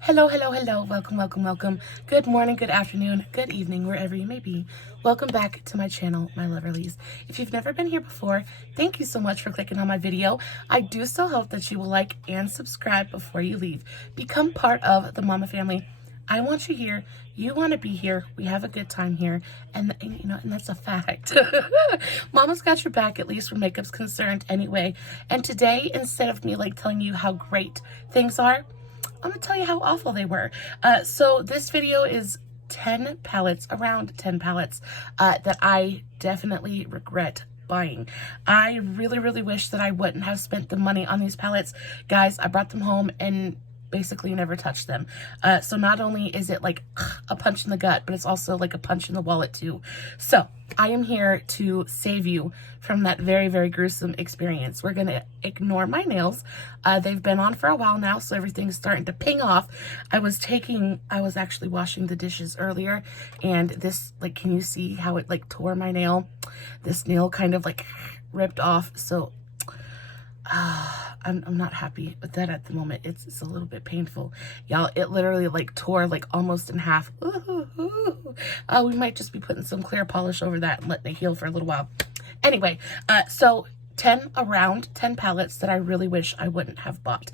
Hello, hello, hello. Welcome, welcome, welcome. Good morning, good afternoon, good evening, wherever you may be. Welcome back to my channel, my loverlies. If you've never been here before, thank you so much for clicking on my video. I do still hope that you will like and subscribe before you leave. Become part of the mama family. I want you here. You want to be here. We have a good time here. And that's a fact. Mama's got your back, at least where makeup's concerned anyway. And today, instead of me telling you how great things are, I'm gonna tell you how awful they were. So this video is 10 palettes, around 10 palettes, that I definitely regret buying. I really, really wish that I wouldn't have spent the money on these palettes. Guys, I brought them home and basically never touched them. So not only is it like a punch in the gut, but it's also like a punch in the wallet too. So I am here to save you from that very, very gruesome experience. We're gonna ignore my nails. They've been on for a while now, so everything's starting to ping off. I was actually washing the dishes earlier, and this, can you see how it tore my nail? This nail kind of ripped off, so I'm not happy with that at the moment. It's a little bit painful. Y'all, it literally tore almost in half. We might just be putting some clear polish over that and letting it heal for a little while. Anyway, so around 10 palettes that I really wish I wouldn't have bought.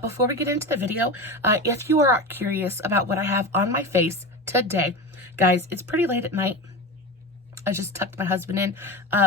Before we get into the video, if you are curious about what I have on my face today, guys, it's pretty late at night. I just tucked my husband in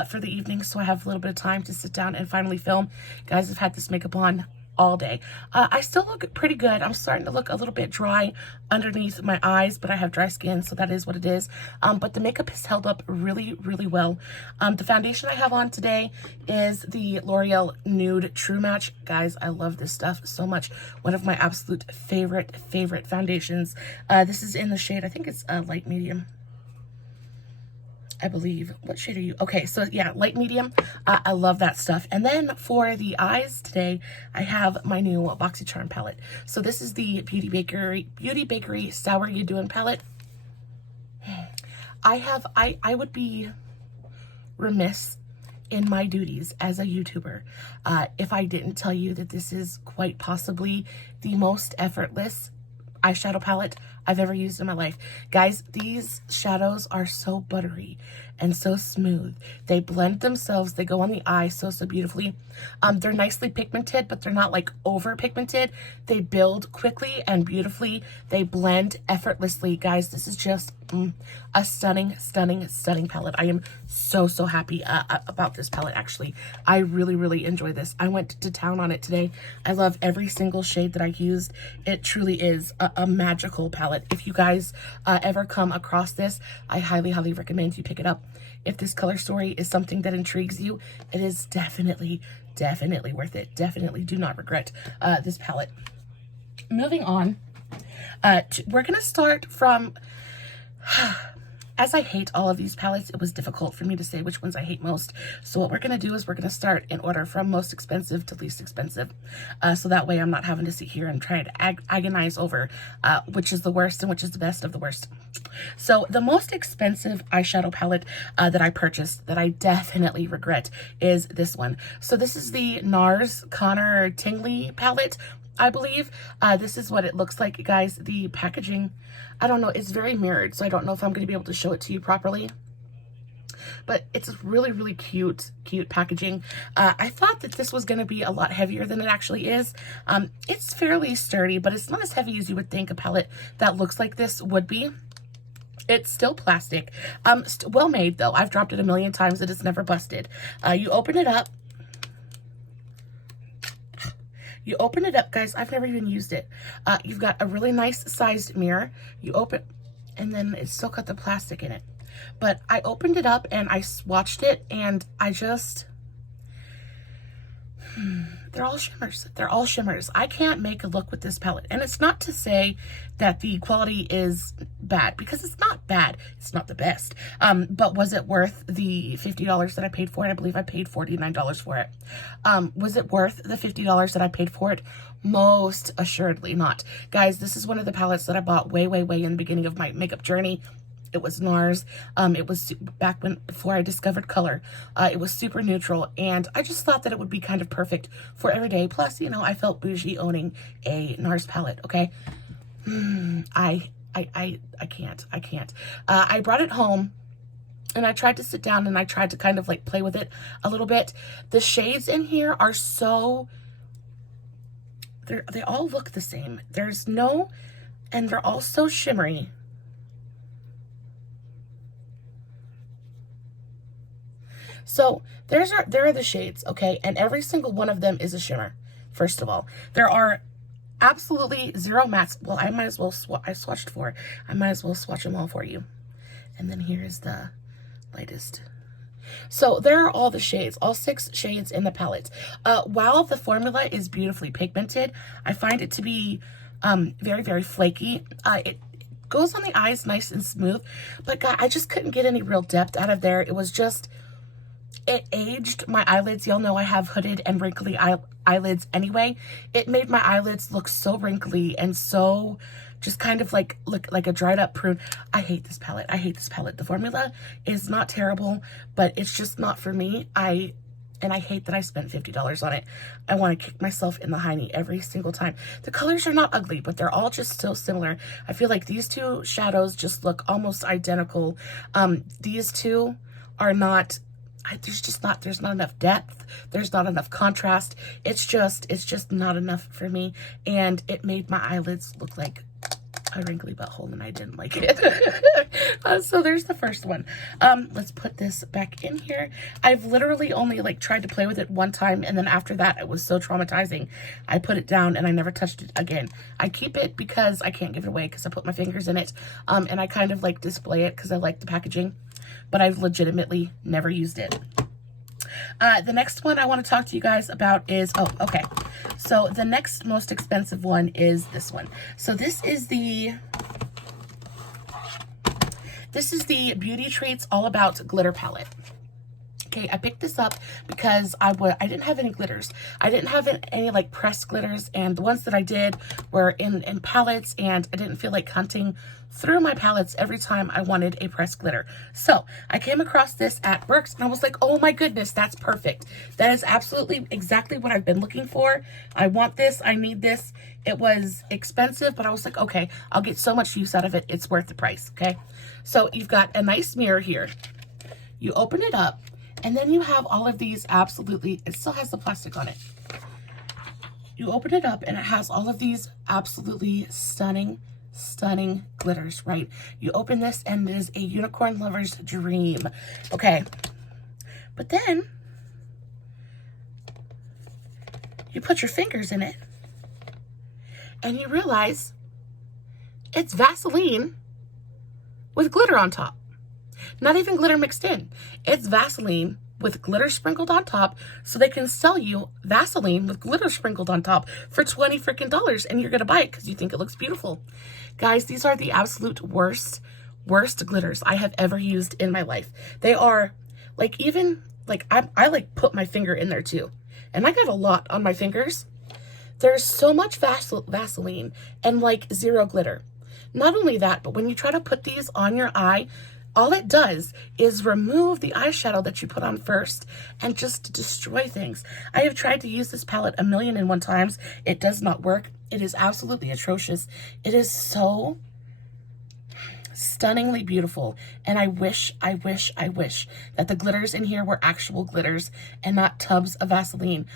for the evening, so I have a little bit of time to sit down and finally film. Guys, I've had this makeup on all day. I still look pretty good. I'm starting to look a little bit dry underneath my eyes, but I have dry skin, so that is what it is. But the makeup has held up really, really well. The foundation I have on today is the L'Oreal Nude True Match. Guys, I love this stuff so much. One of my absolute favorite foundations. This is in the shade, I think it's light medium, I believe. What shade are you? Okay, so yeah, light medium. I love that stuff. And then for the eyes today, I have my new BoxyCharm palette. So this is the Beauty Bakerie Sour You Doin' palette. I would be remiss in my duties as a YouTuber if I didn't tell you that this is quite possibly the most effortless eyeshadow palette I've ever used in my life. Guys, these shadows are so buttery and so smooth. They blend themselves. They go on the eye so beautifully. They're nicely pigmented, but they're not over pigmented. They build quickly and beautifully. They blend effortlessly. Guys, this is just a stunning palette. I am so happy about this palette, actually. I really enjoy this. I went to town on it today. I love every single shade that I used. It truly is a magical palette. If you guys ever come across this, I highly recommend you pick it up. If this color story is something that intrigues you, it is definitely worth it. Definitely do not regret this palette. Moving on, we're gonna start from as I hate all of these palettes, it was difficult for me to say which ones I hate most. So what we're going to do is we're going to start in order from most expensive to least expensive. So that way I'm not having to sit here and try to agonize over which is the worst and which is the best of the worst. So the most expensive eyeshadow palette that I purchased that I definitely regret is this one. So this is the Nars Connor Tingley palette, I believe. This is what it looks like, guys. The packaging, I don't know, it's very mirrored, so I don't know if I'm going to be able to show it to you properly. But it's really cute packaging. I thought that this was going to be a lot heavier than it actually is. It's fairly sturdy, but it's not as heavy as you would think a palette that looks like this would be. It's still plastic. Well made, though. I've dropped it a million times. It has never busted. You open it up. You open it up, guys. I've never even used it. You've got a really nice sized mirror. You open, and then it's still got the plastic in it. But I opened it up and I swatched it, and I just, they're all shimmers. They're all shimmers. I can't make a look with this palette. And it's not to say that the quality is bad, because it's not bad. It's not the best. But was it worth the $50 that I paid for it? I believe I paid $49 for it. Was it worth the $50 that I paid for it? Most assuredly not. Guys, this is one of the palettes that I bought way in the beginning of my makeup journey. It was Nars. It was back before I discovered color. It was super neutral, and I just thought that it would be kind of perfect for every day. Plus, I felt bougie owning a Nars palette, okay? I can't. I brought it home and I tried to sit down and I tried to kind of like play with it a little bit. The shades in here are so, they all look the same. There's no, and they're all so shimmery. So there are the shades, okay? And every single one of them is a shimmer, first of all. There are absolutely zero mattes. Well, I might as well, I swatched 4. I might as well swatch them all for you. And then here's the lightest. So there are all the shades, all 6 shades in the palette. While the formula is beautifully pigmented, I find it to be very, very flaky. It goes on the eyes nice and smooth, but God, I just couldn't get any real depth out of there. It was just, it aged my eyelids. Y'all know I have hooded and wrinkly eyelids anyway. It made my eyelids look so wrinkly and so just kind of like, look like a dried up prune. I hate this palette. I hate this palette. The formula is not terrible, but it's just not for me. And I hate that I spent $50 on it. I want to kick myself in the hiney every single time. The colors are not ugly, but they're all just so similar. I feel like these 2 shadows just look almost identical. These 2 are not, there's not enough depth. There's not enough contrast. It's just not enough for me. And it made my eyelids look like a wrinkly butthole and I didn't like it. So there's the first one. Let's put this back in here. I've literally only like tried to play with it one time, and then after that it was so traumatizing. I put it down and I never touched it again. I keep it because I can't give it away because I put my fingers in it. And I kind of like display it because I like the packaging, but I've legitimately never used it. The next one I want to talk to you guys about is, oh, okay. So the next most expensive one is this one. So this is the Beauty Treats All About Glitter Palette. Okay, I picked this up because I didn't have any glitters. I didn't have any like pressed glitters, and the ones that I did were in palettes, and I didn't feel like hunting through my palettes every time I wanted a pressed glitter. So I came across this at Burke's and I was like, oh my goodness, that's perfect. That is absolutely exactly what I've been looking for. I want this, I need this. It was expensive, but I was like, okay, I'll get so much use out of it. It's worth the price, okay? So you've got a nice mirror here. You open it up, and then you have all of these absolutely, it still has the plastic on it. You open it up and it has all of these absolutely stunning glitters, right? You open this and it is a unicorn lover's dream. Okay. But then you put your fingers in it and you realize it's Vaseline with glitter on top. Not even glitter mixed in. It's Vaseline with glitter sprinkled on top, so they can sell you Vaseline with glitter sprinkled on top for $20 freaking, and you're gonna buy it because you think it looks beautiful. Guys, these are the absolute worst glitters I have ever used in my life. They are like, even like I like put my finger in there too, and I got a lot on my fingers. There's so much Vaseline and like zero glitter. Not only that, but when you try to put these on your eye, all it does is remove the eyeshadow that you put on first and just destroy things. I have tried to use this palette 1,000,001 times. It does not work. It is absolutely atrocious. It is so stunningly beautiful. And I wish that the glitters in here were actual glitters and not tubs of Vaseline.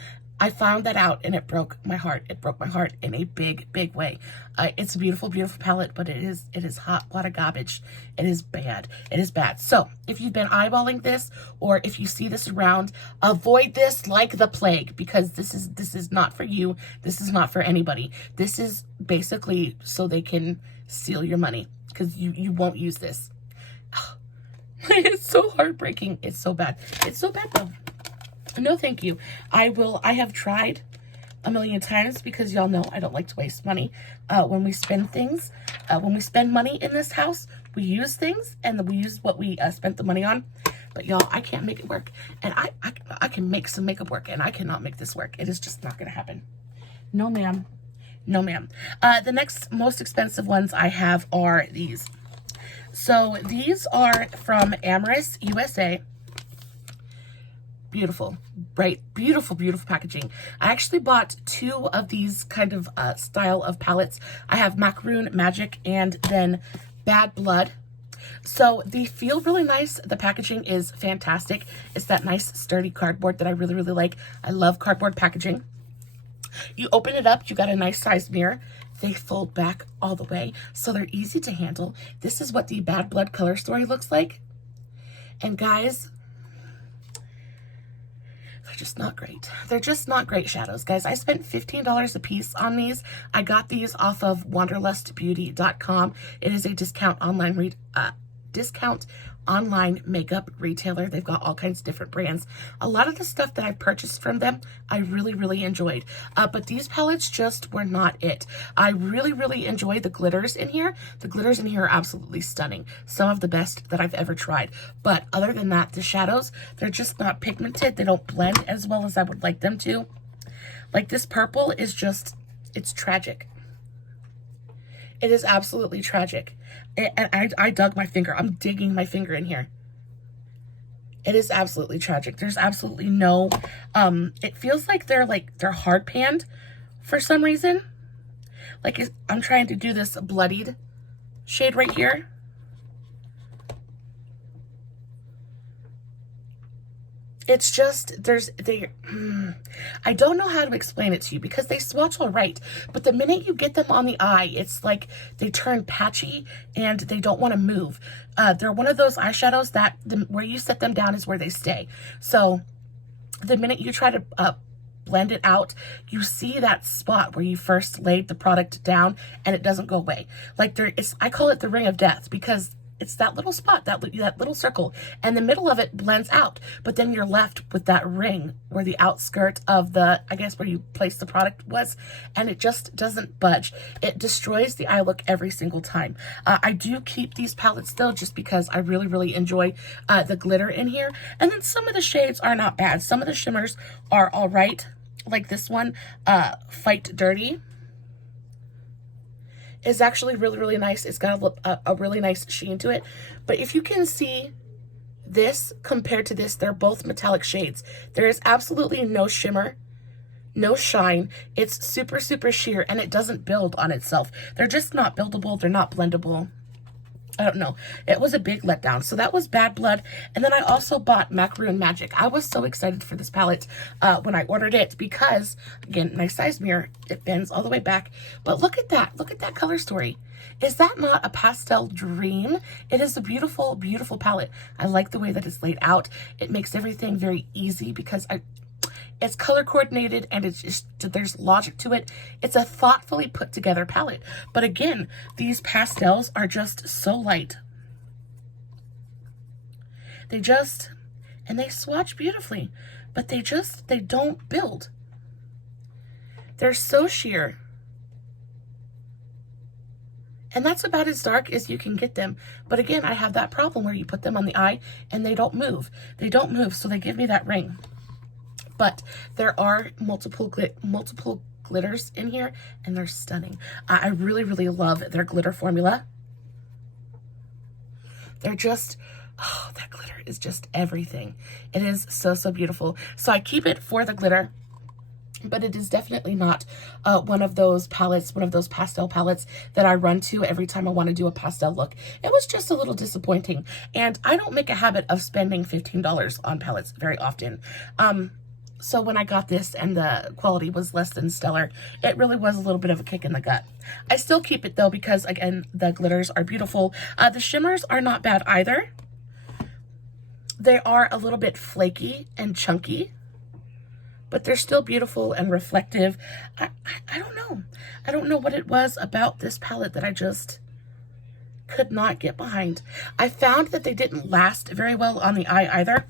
I found that out and it broke my heart. It broke my heart in a big way. It's a beautiful palette, but it is hot water garbage. It is bad. It is bad. So if you've been eyeballing this, or if you see this around, avoid this like the plague, because this is not for you. This is not for anybody. This is basically so they can steal your money, because you won't use this. It's so heartbreaking. It's so bad. It's so bad though. No, thank you. I have tried 1,000,000 times, because y'all know I don't like to waste money. When we spend things, when we spend money in this house, we use things, and then we use what we spent the money on. But y'all, I can't make it work. And I can make some makeup work, and I cannot make this work. It is just not going to happen. No, ma'am. No, ma'am. The next most expensive ones I have are these. So these are from Amorous USA. Beautiful, bright, beautiful, beautiful packaging. I actually bought 2 of these kind of style of palettes. I have Macaron Magic and then Bad Blood. So they feel really nice. The packaging is fantastic. It's that nice sturdy cardboard that I really, really like. I love cardboard packaging. You open it up, you got a nice sized mirror. They fold back all the way, so they're easy to handle. This is what the Bad Blood color story looks like. And guys, they're just not great. They're just not great shadows, guys. I spent $15 a piece on these. I got these off of wanderlustbeauty.com. It is a discount online makeup retailer. They've got all kinds of different brands. A lot of the stuff that I purchased from them, I really, really enjoyed. But these palettes just were not it. I really, really enjoy the glitters in here. The glitters in here are absolutely stunning. Some of the best that I've ever tried. But other than that, the shadows, they're just not pigmented. They don't blend as well as I would like them to. Like this purple is just, it's tragic. It is absolutely tragic. And I dug my finger. I'm digging my finger in here. It is absolutely tragic. There's absolutely no, it feels like they're hard panned for some reason. Like I'm trying to do this bloodied shade right here. It's just, I don't know how to explain it to you because they swatch all right, but the minute you get them on the eye, it's like they turn patchy and they don't want to move. They're one of those eyeshadows that where you set them down is where they stay. So the minute you try to blend it out, you see that spot where you first laid the product down and it doesn't go away. Like I call it the ring of death because it's that little spot, that little circle, and the middle of it blends out, but then you're left with that ring where the outskirt of the, I guess where you placed the product was, and it just doesn't budge. It destroys the eye look every single time. I do keep these palettes though, just because I really, really enjoy the glitter in here, and then some of the shades are not bad. Some of the shimmers are all right, like this one, Fight Dirty, is actually really, really nice. It's got a really nice sheen to it. But if you can see this compared to this, they're both metallic shades. There is absolutely no shimmer, no shine. It's super, super sheer, and it doesn't build on itself. They're just not buildable. They're not blendable. I don't know. It was a big letdown. So that was Bad Blood. And then I also bought Macaron Magic. I was so excited for this palette when I ordered it because, again, nice size mirror. It bends all the way back. But look at that. Look at that color story. Is that not a pastel dream? It is a beautiful, beautiful palette. I like the way that it's laid out. It makes everything very easy because it's color coordinated and it's just, there's logic to it. It's a thoughtfully put together palette. But again, these pastels are just so light. They swatch beautifully, but they don't build. They're so sheer. And that's about as dark as you can get them. But again, I have that problem where you put them on the eye and they don't move. They don't move, so they give me that ring. But there are multiple glitters in here, and they're stunning. I really, really love their glitter formula. They're just, oh, that glitter is just everything. It is so, so beautiful. So I keep it for the glitter, but it is definitely not one of those palettes, one of those pastel palettes that I run to every time I want to do a pastel look. It was just a little disappointing, and I don't make a habit of spending $15 on palettes very often. So when I got this and the quality was less than stellar, it really was a little bit of a kick in the gut. I still keep it though because, again, the glitters are beautiful. The shimmers are not bad either. They are a little bit flaky and chunky, but they're still beautiful and reflective. I don't know. I don't know what it was about this palette that I just could not get behind. I found that they didn't last very well on the eye either.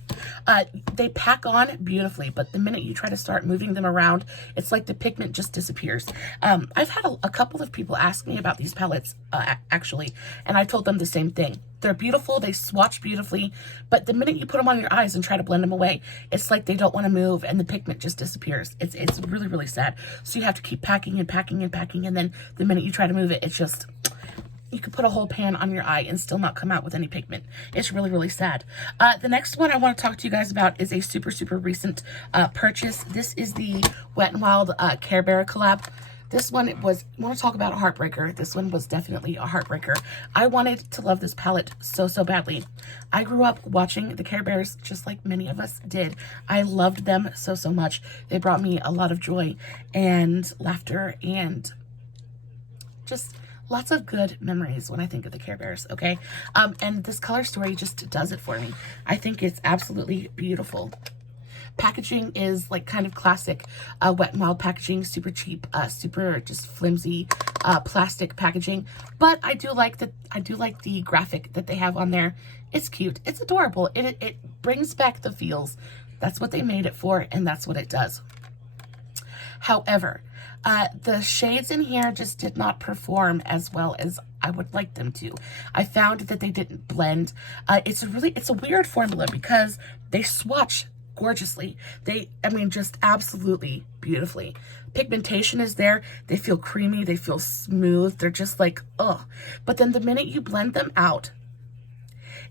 They pack on beautifully, but the minute you try to start moving them around, it's like the pigment just disappears. I've had a couple of people ask me about these palettes, actually, and I told them the same thing. They're beautiful, they swatch beautifully, but the minute you put them on your eyes and try to blend them away, it's like they don't want to move and the pigment just disappears. It's really, really sad. So you have to keep packing and packing and packing, and then the minute you try to move it, it's just, you could put a whole pan on your eye and still not come out with any pigment. It's really, really sad. The next one I want to talk to you guys about is a super, super recent purchase. This is the Wet n Wild Care Bear collab. This one was, I want to talk about a heartbreaker. This one was definitely a heartbreaker. I wanted to love this palette so, so badly. I grew up watching the Care Bears just like many of us did. I loved them so, so much. They brought me a lot of joy and laughter and just lots of good memories when I think of the Care Bears, okay? And this color story just does it for me. I think it's absolutely beautiful. Packaging is like kind of classic Wet n Wild packaging, super cheap, super just flimsy plastic packaging. But I do like the graphic that they have on there. It's cute. It's adorable. It brings back the feels. That's what they made it for, and that's what it does. However, the shades in here just did not perform as well as I would like them to. I found that they didn't blend. It's a weird formula because they swatch gorgeously. I mean, just absolutely beautifully. Pigmentation is there. They feel creamy. They feel smooth. They're just like, ugh. But then the minute you blend them out,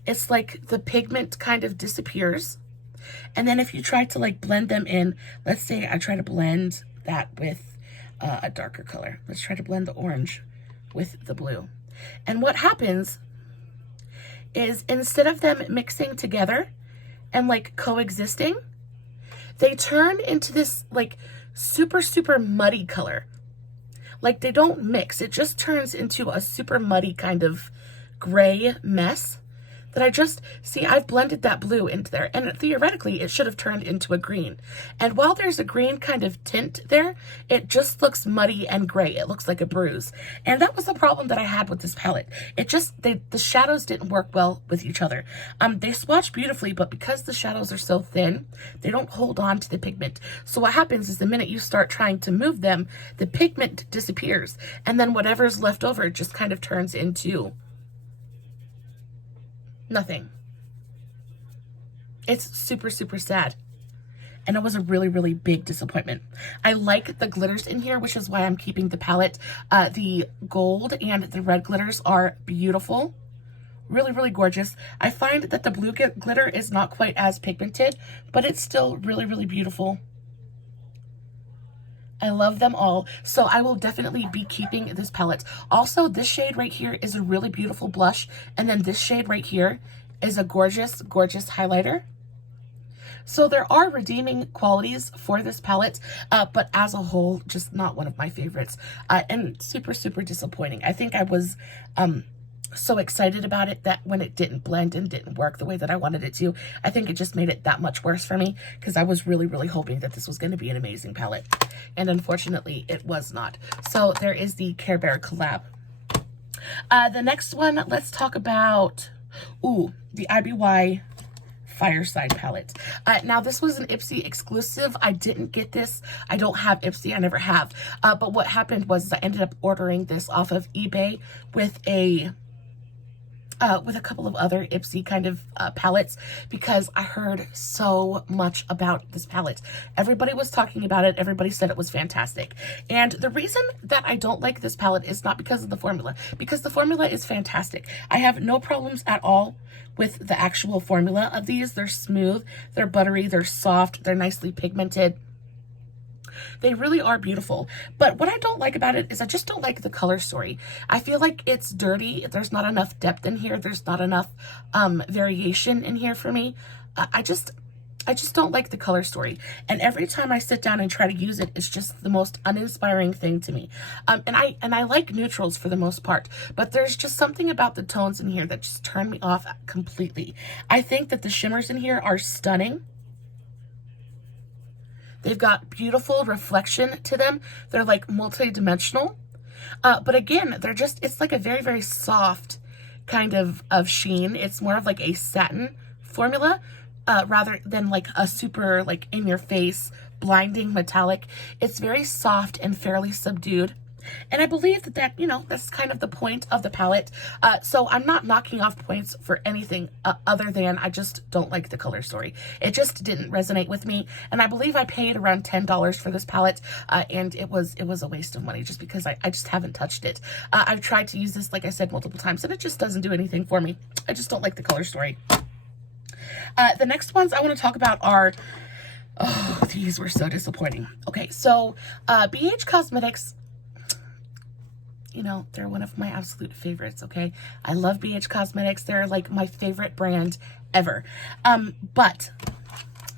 it's like the pigment kind of disappears. And then if you try to like blend them in, let's say I try to blend that with a darker color. Let's try to blend the orange with the blue. And what happens is instead of them mixing together and like coexisting, they turn into this like super, super muddy color. Like they don't mix. It just turns into a super muddy kind of gray mess that I've blended that blue into there, and theoretically it should have turned into a green. And while there's a green kind of tint there, it just looks muddy and gray. It looks like a bruise. And that was the problem that I had with this palette. The shadows didn't work well with each other. They swatch beautifully, but because the shadows are so thin, they don't hold on to the pigment. So what happens is the minute you start trying to move them, the pigment disappears, and then whatever's left over just kind of turns into nothing. It's super, super sad. And it was a really, really big disappointment. I like the glitters in here, which is why I'm keeping the palette. The gold and the red glitters are beautiful. Really, really gorgeous. I find that the blue glitter is not quite as pigmented, but it's still really, really beautiful. I love them all, so I will definitely be keeping this palette. Also, this shade right here is a really beautiful blush, and then this shade right here is a gorgeous, gorgeous highlighter. So there are redeeming qualities for this palette, but as a whole, just not one of my favorites, and super, super disappointing. I think I was so excited about it that when it didn't blend and didn't work the way that I wanted it to, I think it just made it that much worse for me, because I was really, really hoping that this was going to be an amazing palette, and unfortunately it was not. So there is the Care Bear collab. The next one, let's talk about the IBY Fireside palette. Now this was an Ipsy exclusive. I didn't get this. I don't have Ipsy. I never have. But what happened was I ended up ordering this off of eBay with a couple of other Ipsy kind of palettes, because I heard so much about this palette. Everybody was talking about it. Everybody said it was fantastic. And the reason that I don't like this palette is not because of the formula, because the formula is fantastic. I have no problems at all with the actual formula of these. They're smooth, they're buttery, they're soft, they're nicely pigmented. They really are beautiful. But what I don't like about it is I just don't like the color story. I feel like it's dirty. There's not enough depth in here. There's not enough variation in here for me. I just don't like the color story. And every time I sit down and try to use it, it's just the most uninspiring thing to me. And I like neutrals for the most part, but there's just something about the tones in here that just turn me off completely. I think that the shimmers in here are stunning. They've got beautiful reflection to them. They're like multi-dimensional. But again, it's like a very, very soft kind of sheen. It's more of like a satin formula rather than like a super like in your face, blinding metallic. It's very soft and fairly subdued. And I believe that, you know, that's kind of the point of the palette. So I'm not knocking off points for anything other than I just don't like the color story. It just didn't resonate with me. And I believe I paid around $10 for this palette. And it was a waste of money just because I just haven't touched it. I've tried to use this, like I said, multiple times, and it just doesn't do anything for me. I just don't like the color story. The next ones I want to talk about are, oh, these were so disappointing. Okay, so BH Cosmetics, you know, they're one of my absolute favorites, okay? I love BH Cosmetics. They're like my favorite brand ever. But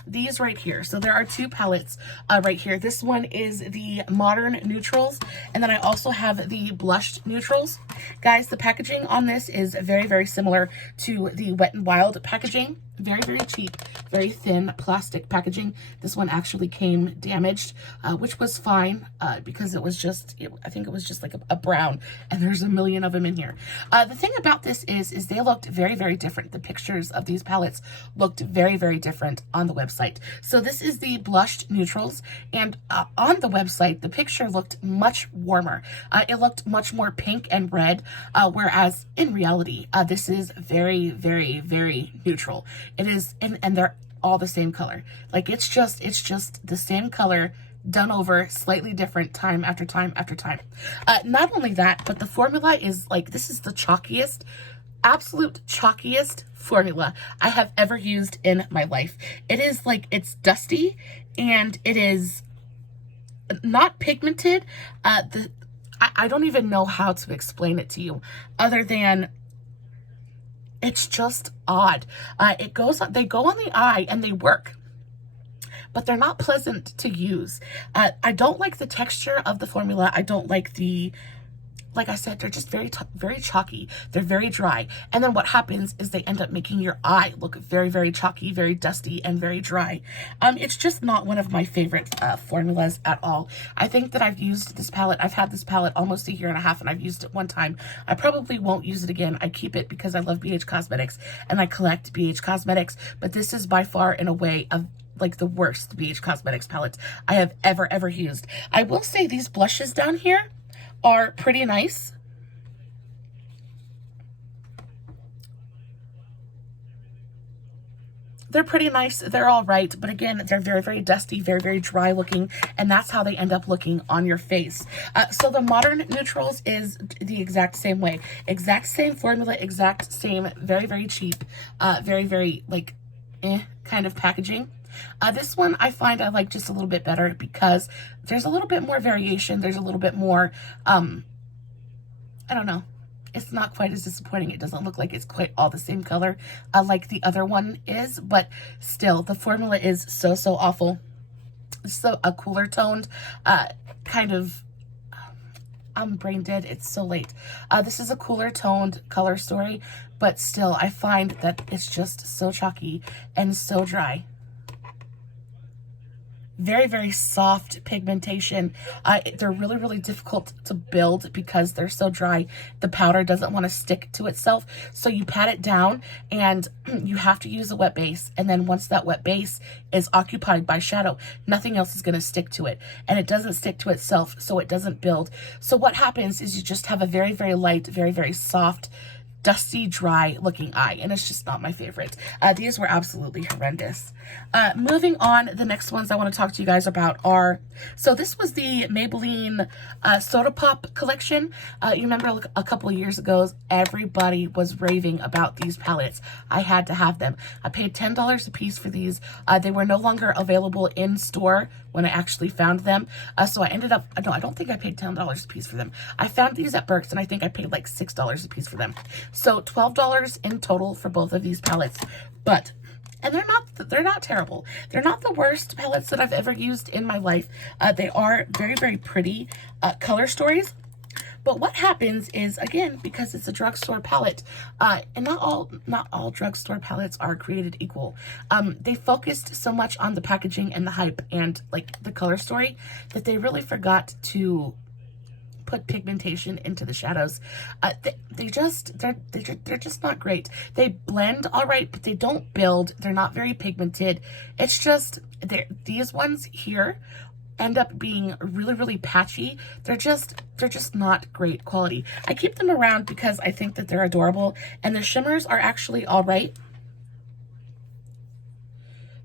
these right here, so there are two palettes right here. This one is the Modern Neutrals, and then I also have the Blushed Neutrals. Guys, the packaging on this is very, very similar to the Wet n Wild packaging. Very, very cheap, very thin plastic packaging. This one actually came damaged, which was fine because it was just, I think it was just like a brown, and there's a million of them in here. The thing about this is they looked very, very different. The pictures of these palettes looked very, very different on the website. So this is the Blushed Neutrals, and on the website, the picture looked much warmer. It looked much more pink and red, whereas in reality, this is very, very, very neutral. It is, and they're all the same color. Like it's just the same color done over slightly different time after time after time. Not only that, but the formula is like, this is the chalkiest, absolute chalkiest formula I have ever used in my life. It is like, it's dusty and it is not pigmented. I don't even know how to explain it to you other than it's just odd. They go on the eye and they work, but they're not pleasant to use. I don't like the texture of the formula. I don't like the, like I said, they're just very chalky. They're very dry. And then what happens is they end up making your eye look very, very chalky, very dusty, and very dry. It's just not one of my favorite formulas at all. I think that I've used this palette. I've had this palette almost 1.5 years, and I've used it one time. I probably won't use it again. I keep it because I love BH Cosmetics and I collect BH Cosmetics, but this is by far in a way of like the worst BH Cosmetics palette I have ever used. I will say these blushes down here are pretty nice. They're pretty nice. They're all right. But again, they're very, very dusty, very, very dry looking. And that's how they end up looking on your face. So the Modern Neutrals is the exact same way. Exact same formula, exact same, very, very cheap, very, very like kind of packaging. This one I find I like just a little bit better because there's a little bit more variation. There's a little bit more, I don't know. It's not quite as disappointing. It doesn't look like it's quite all the same color like the other one is, but still the formula is so awful. So a cooler toned kind of, I'm brain dead. It's so late. This is a cooler toned color story, but still I find that it's just so chalky and so dry. Very, very soft pigmentation. They're really, really difficult to build because they're so dry. The powder doesn't want to stick to itself. So you pat it down and you have to use a wet base. And then once that wet base is occupied by shadow, nothing else is going to stick to it. And it doesn't stick to itself, so it doesn't build. So what happens is you just have a very, very light, very, very soft, dusty, dry looking eye, and it's just not my favorite. These were absolutely horrendous. Moving on, the next ones I want to talk to you guys about are, so this was the Maybelline Soda Pop collection. You remember a couple of years ago, everybody was raving about these palettes. I had to have them. I paid $10 a piece for these. They were no longer available in store when I actually found them. So I ended up, no, I don't think I paid $10 a piece for them. I found these at Burke's and I think I paid like $6 a piece for them. So $12 in total for both of these palettes. But, and they're not terrible. They're not the worst palettes that I've ever used in my life. They are very, very pretty color stories. But what happens is, again, because it's a drugstore palette, and not all drugstore palettes are created equal. They focused so much on the packaging and the hype and like the color story that they really forgot to put pigmentation into the shadows. They're just not great. They blend all right, but they don't build. They're not very pigmented. It's just these ones here end up being really, really patchy. They're just not great quality. I keep them around because I think that they're adorable, and the shimmers are actually all right.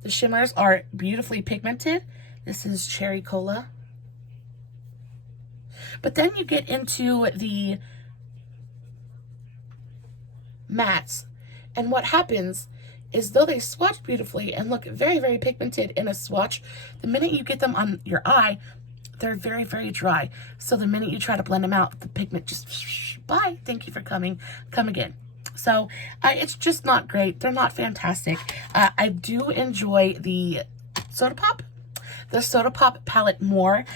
The shimmers are beautifully pigmented. This is Cherry Cola. But then you get into the mattes, and what happens is, though they swatch beautifully and look very, very pigmented in a swatch, the minute you get them on your eye, they're very, very dry. So the minute you try to blend them out, the pigment just, bye, thank you for coming, come again. So it's just not great. They're not fantastic. I do enjoy the Soda Pop. The Soda Pop palette more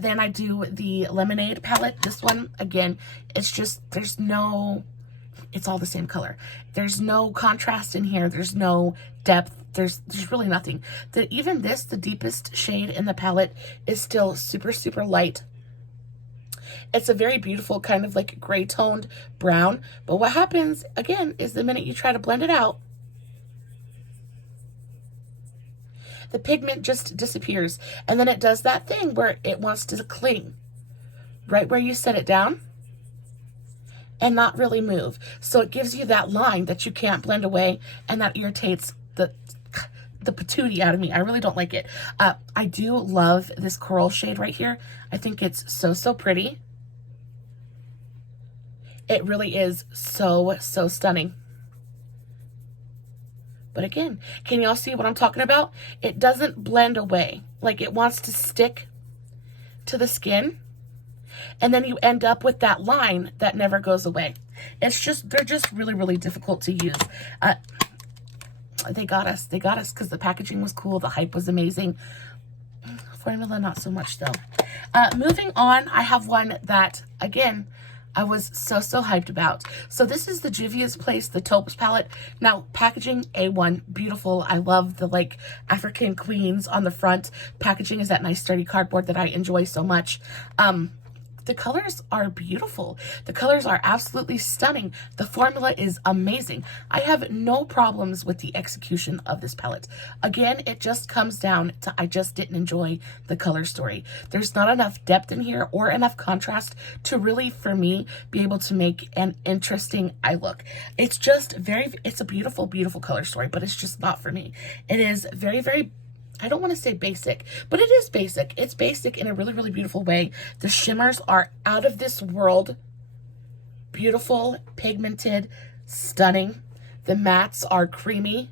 than I do the Lemonade palette. This one, again, it's just, it's all the same color. There's no contrast in here. There's no depth. There's really nothing. Even this, the deepest shade in the palette, is still super, super light. It's a very beautiful kind of like gray toned brown. But what happens, again, is the minute you try to blend it out, the pigment just disappears. And then it does that thing where it wants to cling right where you set it down and not really move. So it gives you that line that you can't blend away, and that irritates the patootie out of me. I really don't like it. I do love this coral shade right here. I think it's so, so pretty. It really is so, so stunning. But again, can y'all see what I'm talking about? It doesn't blend away. Like, it wants to stick to the skin. And then you end up with that line that never goes away. It's just, they're just really, really difficult to use. They got us because the packaging was cool. The hype was amazing. Formula, not so much though. Moving on, I have one that, again, I was so, so hyped about. So this is the Juvias Place, the Taupes palette. Now, packaging, A1, beautiful. I love the like African queens on the front. Packaging is that nice sturdy cardboard that I enjoy so much. The colors are beautiful. The colors are absolutely stunning. The formula is amazing. I have no problems with the execution of this palette. Again, it just comes down to I just didn't enjoy the color story. There's not enough depth in here or enough contrast to really, for me, be able to make an interesting eye look. It's just it's a beautiful, beautiful color story, but it's just not for me. It is very, very, I don't want to say basic, but it is basic. It's basic in a really, really beautiful way. The shimmers are out of this world. Beautiful, pigmented, stunning. The mattes are creamy.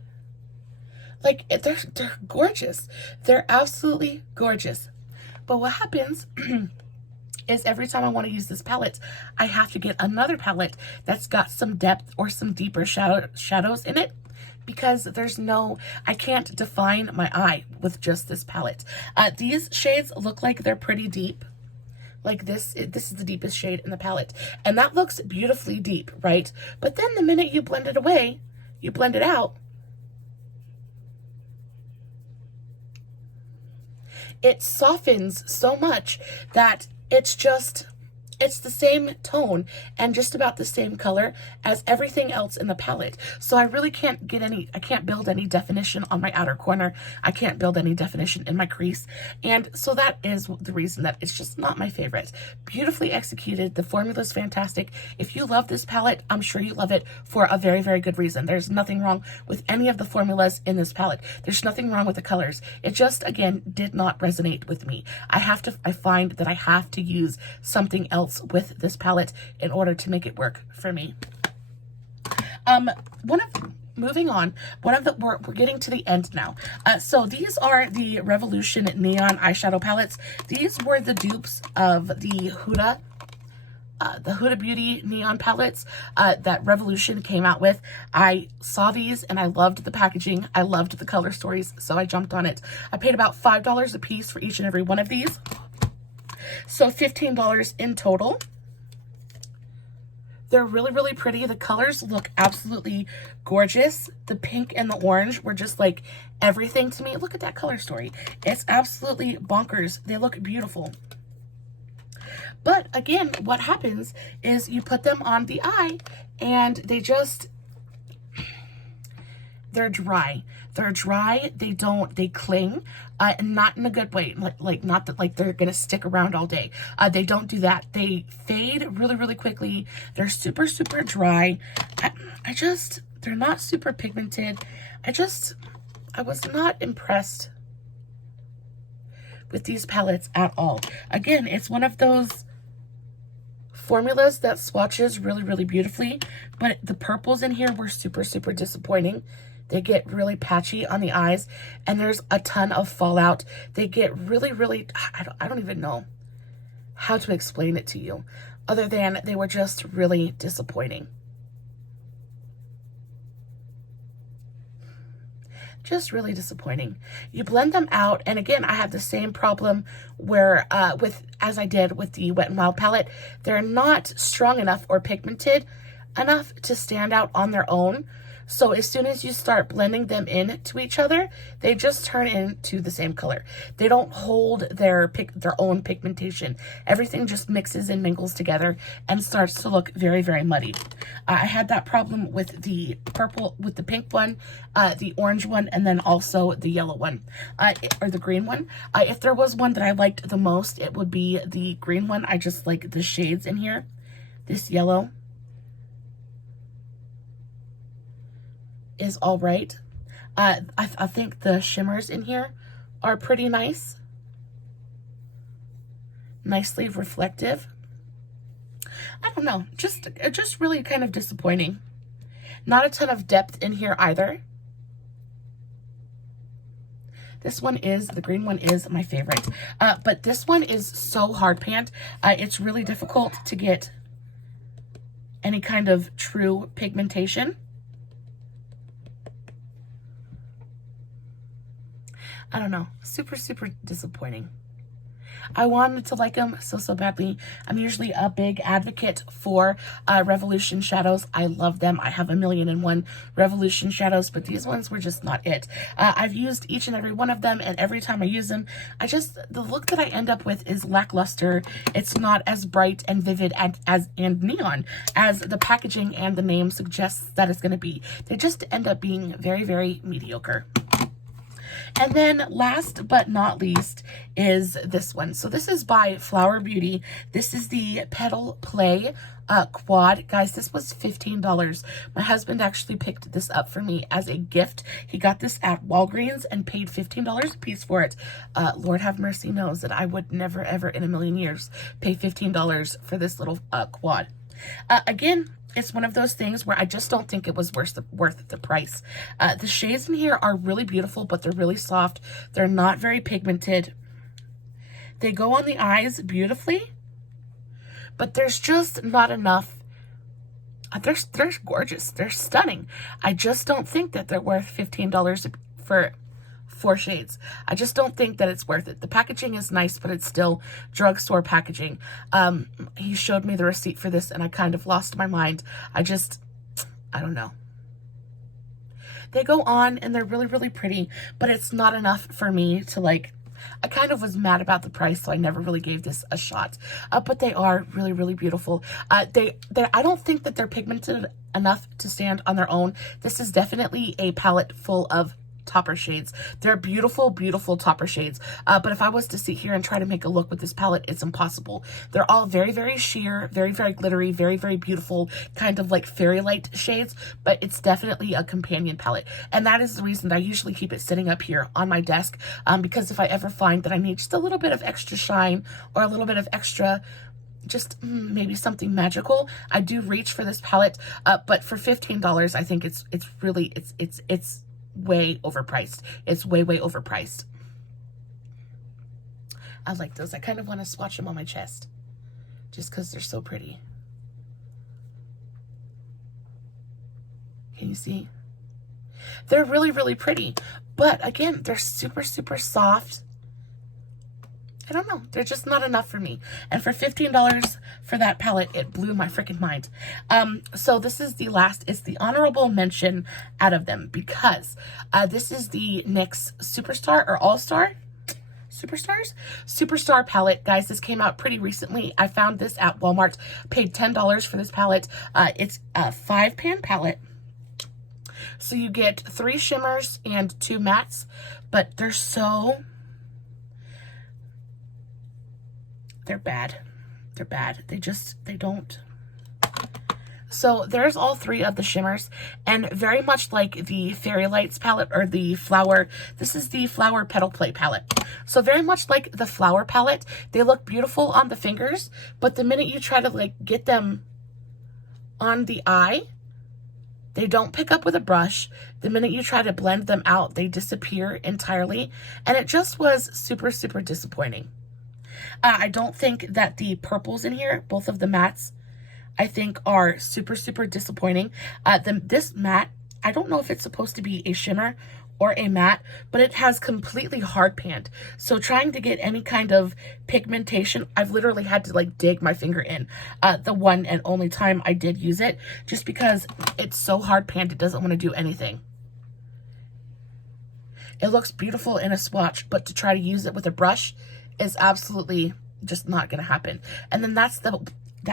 Like, they're gorgeous. They're absolutely gorgeous. But what happens is every time I want to use this palette, I have to get another palette that's got some depth or some deeper shadows in it, because I can't define my eye with just this palette. These shades look like they're pretty deep. Like this is the deepest shade in the palette. And that looks beautifully deep, right? But then the minute you blend it away, you blend it out, it softens so much that it's the same tone and just about the same color as everything else in the palette. So I really can't build any definition on my outer corner. I can't build any definition in my crease. And so that is the reason that it's just not my favorite. Beautifully executed. The formula is fantastic. If you love this palette, I'm sure you love it for a very, very good reason. There's nothing wrong with any of the formulas in this palette. There's nothing wrong with the colors. It just, again, did not resonate with me. I find that I have to use something else with this palette in order to make it work for me. We're getting to the end now. So these are the Revolution Neon eyeshadow palettes. These were the dupes of the Huda Beauty neon palettes that Revolution came out with. I saw these and I loved the packaging. I loved the color stories, so I jumped on it. I paid about $5 a piece for each and every one of these. So $15 in total. They're really, really pretty. The colors look absolutely gorgeous. The pink and the orange were just like everything to me. Look at that color story. It's absolutely bonkers. They look beautiful. But again, what happens is you put them on the eye and they just, they're dry. They're dry. They cling, not in a good way. Like not that like they're gonna stick around all day. They don't do that. They fade really, really quickly. They're super, super dry. They're not super pigmented. I was not impressed with these palettes at all. Again, it's one of those formulas that swatches really, really beautifully, but the purples in here were super, super disappointing. They get really patchy on the eyes, and there's a ton of fallout. They get really, really, I don't even know how to explain it to you, other than they were just really disappointing. Just really disappointing. You blend them out, and again, I have the same problem where as I did with the Wet n Wild palette. They're not strong enough or pigmented enough to stand out on their own. So as soon as you start blending them into each other, they just turn into the same color. They don't hold their own pigmentation. Everything just mixes and mingles together and starts to look very, very muddy. I had that problem with the pink one, the orange one, and then also the yellow one, or the green one. If there was one that I liked the most, it would be the green one. I just like the shades in here. This yellow is all right. I think the shimmers in here are pretty nice. Nicely reflective. I don't know, just really kind of disappointing. Not a ton of depth in here either. The green one is my favorite. But this one is so hard panned. It's really difficult to get any kind of true pigmentation. I don't know, super, super disappointing. I wanted to like them so badly. I'm usually a big advocate for Revolution shadows. I love them. I have 1,000,001 Revolution shadows, but these ones were just not it. I've used each and every one of them, and every time I use them, the look that I end up with is lackluster. It's not as bright and vivid and neon as the packaging and the name suggests that it's going to be. They just end up being very, very mediocre. And then last but not least is this one. So this is by Flower Beauty. This is the Petal Play quad. Guys, this was $15. My husband actually picked this up for me as a gift. He got this at Walgreens and paid $15 a piece for it. Lord have mercy knows that I would never, ever in a million years pay $15 for this little quad. Again, it's one of those things where I just don't think it was worth the price. The shades in here are really beautiful, but they're really soft. They're not very pigmented. They go on the eyes beautifully, but there's just not enough. They're gorgeous. They're stunning. I just don't think that they're worth $15 for 4 shades. I just don't think that it's worth it. The packaging is nice, but it's still drugstore packaging. He showed me the receipt for this and I kind of lost my mind. I don't know. They go on and they're really, really pretty, but it's not enough for me to like. I kind of was mad about the price, so I never really gave this a shot. But they are really, really beautiful. I don't think that they're pigmented enough to stand on their own. This is definitely a palette full of topper shades. They're beautiful, beautiful topper shades. But if I was to sit here and try to make a look with this palette, it's impossible. They're all very, very sheer, very, very glittery, very, very beautiful, kind of like fairy light shades, but it's definitely a companion palette. And that is the reason that I usually keep it sitting up here on my desk, because if I ever find that I need just a little bit of extra shine or a little bit of extra just maybe something magical, I do reach for this palette. But for $15, I think it's really way overpriced. It's way, way overpriced. I like those. I kind of want to swatch them on my chest just because they're so pretty. Can you see? They're really, really pretty. But again, they're super, super soft. I don't know. They're just not enough for me. And for $15 for that palette, it blew my freaking mind. So this is the last. It's the honorable mention out of them because this is the NYX Superstar or All-Star Superstars? Superstar palette. Guys, this came out pretty recently. I found this at Walmart. Paid $10 for this palette. It's a 5-pan palette. So you get 3 shimmers and 2 mattes, but they're bad. They're bad. They don't. So there's all 3 of the shimmers, and very much like the Fairy Lights palette, or the Flower, this is the Flower Petal Play palette. So very much like the Flower palette, they look beautiful on the fingers, but the minute you try to like get them on the eye, they don't pick up with a brush. The minute you try to blend them out, they disappear entirely, and it just was super, super disappointing. I don't think that the purples in here, both of the mattes, I think are super, super disappointing. This matte, I don't know if it's supposed to be a shimmer or a matte, but it has completely hard panned. So trying to get any kind of pigmentation, I've literally had to like dig my finger in the one and only time I did use it, just because it's so hard panned, it doesn't want to do anything. It looks beautiful in a swatch, but to try to use it with a brush is absolutely just not going to happen. And then that's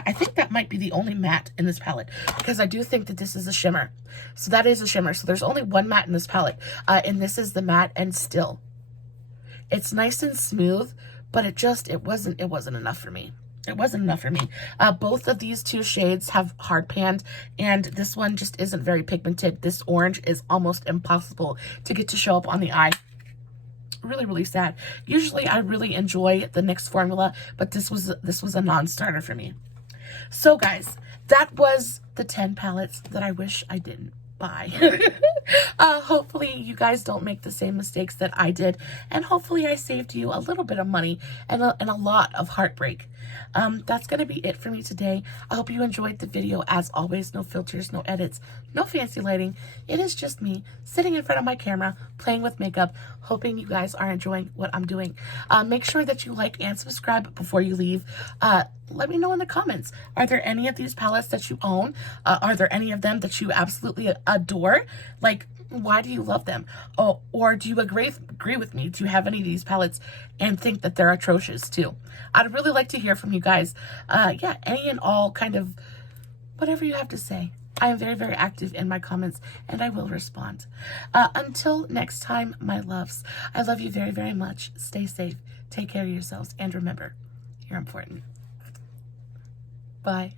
I think that might be the only matte in this palette, because I do think that this is a shimmer. So that is a shimmer. So there's only 1 matte in this palette, and this is the matte, and still, it's nice and smooth, but it wasn't enough for me. It wasn't enough for me. Both of these 2 shades have hard panned, and this one just isn't very pigmented. This orange is almost impossible to get to show up on the eye. Really, really sad. Usually I really enjoy the NYX formula, but this was a non-starter for me. So guys, that was the 10 palettes that I wish I didn't buy. Hopefully you guys don't make the same mistakes that I did, and hopefully I saved you a little bit of money and a lot of heartbreak. That's gonna be it for me today. I hope you enjoyed the video. As always, no filters, no edits, no fancy lighting. It is just me sitting in front of my camera playing with makeup, hoping you guys are enjoying what I'm doing. Make sure that you like and subscribe before you leave. Let me know in the comments, are there any of these palettes that you own? Are there any of them that you absolutely adore? Like, why do you love them? Oh, or do you agree with me? Do you have any of these palettes and think that they're atrocious too? I'd really like to hear from you guys. Yeah, any and all kind of whatever you have to say. I am very, very active in my comments, and I will respond. Until next time, my loves, I love you very, very much. Stay safe, take care of yourselves, and remember, you're important. Bye.